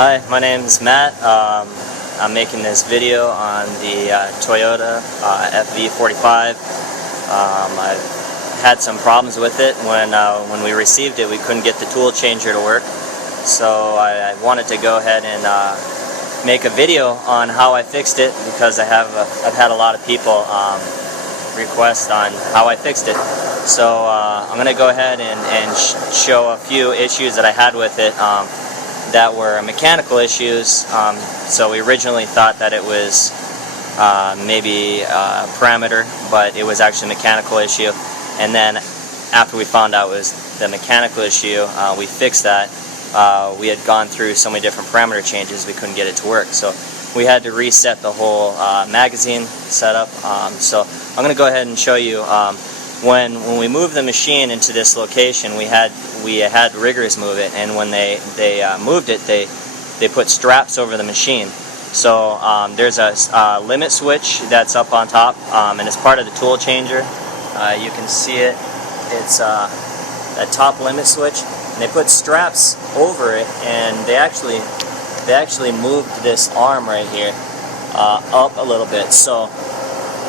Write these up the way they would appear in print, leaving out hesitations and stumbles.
Hi, my name is Matt. I'm making this video on the Toyota FV45. I've had some problems with it. When we received it, we couldn't get the tool changer to work. So I wanted to go ahead and make a video on how I fixed it, because I've had a lot of people request on how I fixed it. So I'm going to go ahead and show a few issues that I had with it that were mechanical issues. So we originally thought that it was maybe a parameter, but it was actually a mechanical issue. And then after we found out it was the mechanical issue, we fixed that. We had gone through so many different parameter changes we couldn't get it to work. So we had to reset the whole magazine setup. So I'm going to go ahead and show you when we moved the machine into this location, we had riggers move it, and when they moved it, they put straps over the machine. So there's a limit switch that's up on top, and it's part of the tool changer. You can see it. It's that top limit switch, and they put straps over it, and they actually moved this arm right here up a little bit. So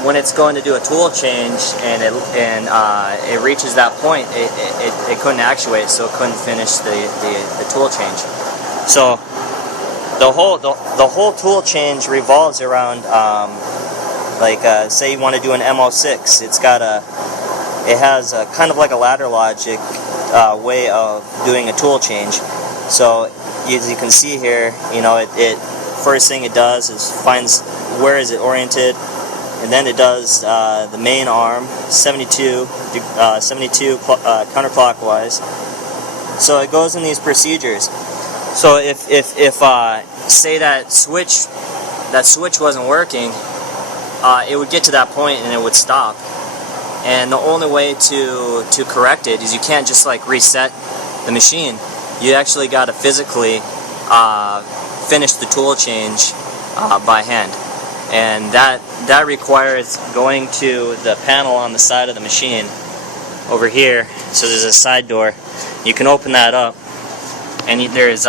when it's going to do a tool change and it reaches that point, it couldn't actuate, so it couldn't finish the tool change. So the whole tool change revolves around say you want to do an MO6. It has kind of like a ladder logic way of doing a tool change. So as you can see here, it first thing it does is finds where is it oriented. And then it does the main arm 72 counterclockwise. So it goes in these procedures. So if say that switch wasn't working, it would get to that point and it would stop. And the only way to correct it is you can't just like reset the machine. You actually got to physically finish the tool change by hand. And that requires going to the panel on the side of the machine over here. So there's a side door. You can open that up, and there's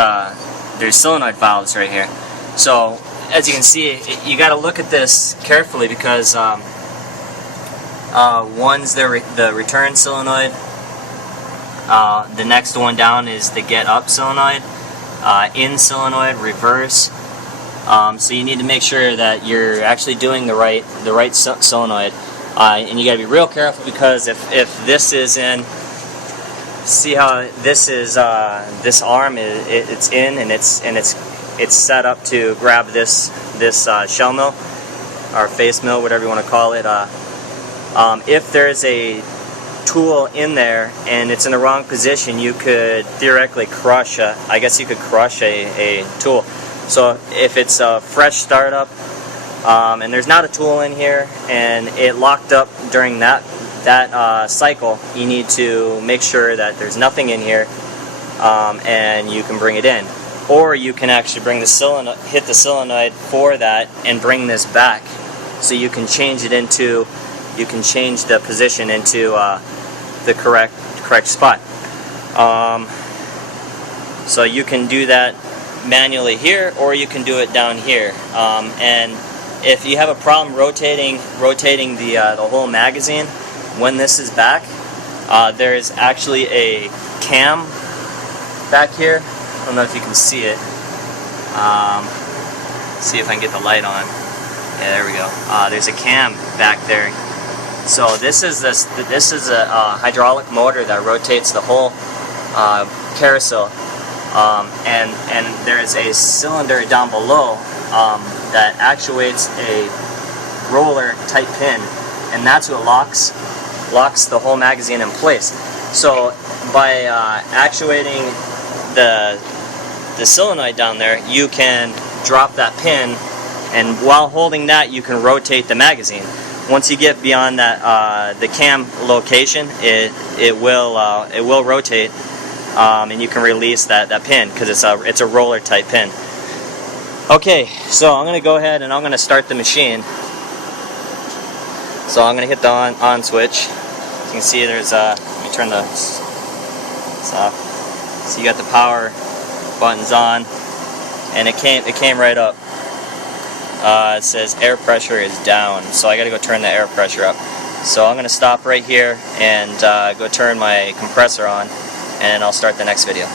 solenoid valves right here. So as you can see, you got to look at this carefully, because one's the return solenoid. The next one down is the get up solenoid. In solenoid, reverse. So you need to make sure that you're actually doing the right solenoid, and you got to be real careful, because if this is in, see how this is this arm it's in, and it's set up to grab this shell mill or face mill, whatever you want to call it. If there's a tool in there and it's in the wrong position, you could theoretically crush a tool. So if it's a fresh startup and there's not a tool in here and it locked up during that cycle, you need to make sure that there's nothing in here, and you can bring it in. Or you can actually bring hit the solenoid for that and bring this back, so you can change it into, you can change the position into the correct spot. So you can do that manually here, or you can do it down here. And if you have a problem rotating the whole magazine when this is back, there's actually a cam back here. I don't know if you can see it. See if I can get the light on. Yeah, there we go. There's a cam back there. So this is a hydraulic motor that rotates the whole carousel. And there's a cylinder down below that actuates a roller type pin, and that's what locks the whole magazine in place. So by actuating the solenoid down there, you can drop that pin, and while holding that, you can rotate the magazine. Once you get beyond that the cam location, it will rotate. And you can release that pin, because it's a roller type pin. Okay, so I'm going to go ahead and I'm going to start the machine. So I'm going to hit the on switch. As you can see, there's let me turn this off. So you got the power buttons on. and it came right up. It says air pressure is down, so I gotta go turn the air pressure up. So I'm gonna stop right here and go turn my compressor on, and I'll start the next video.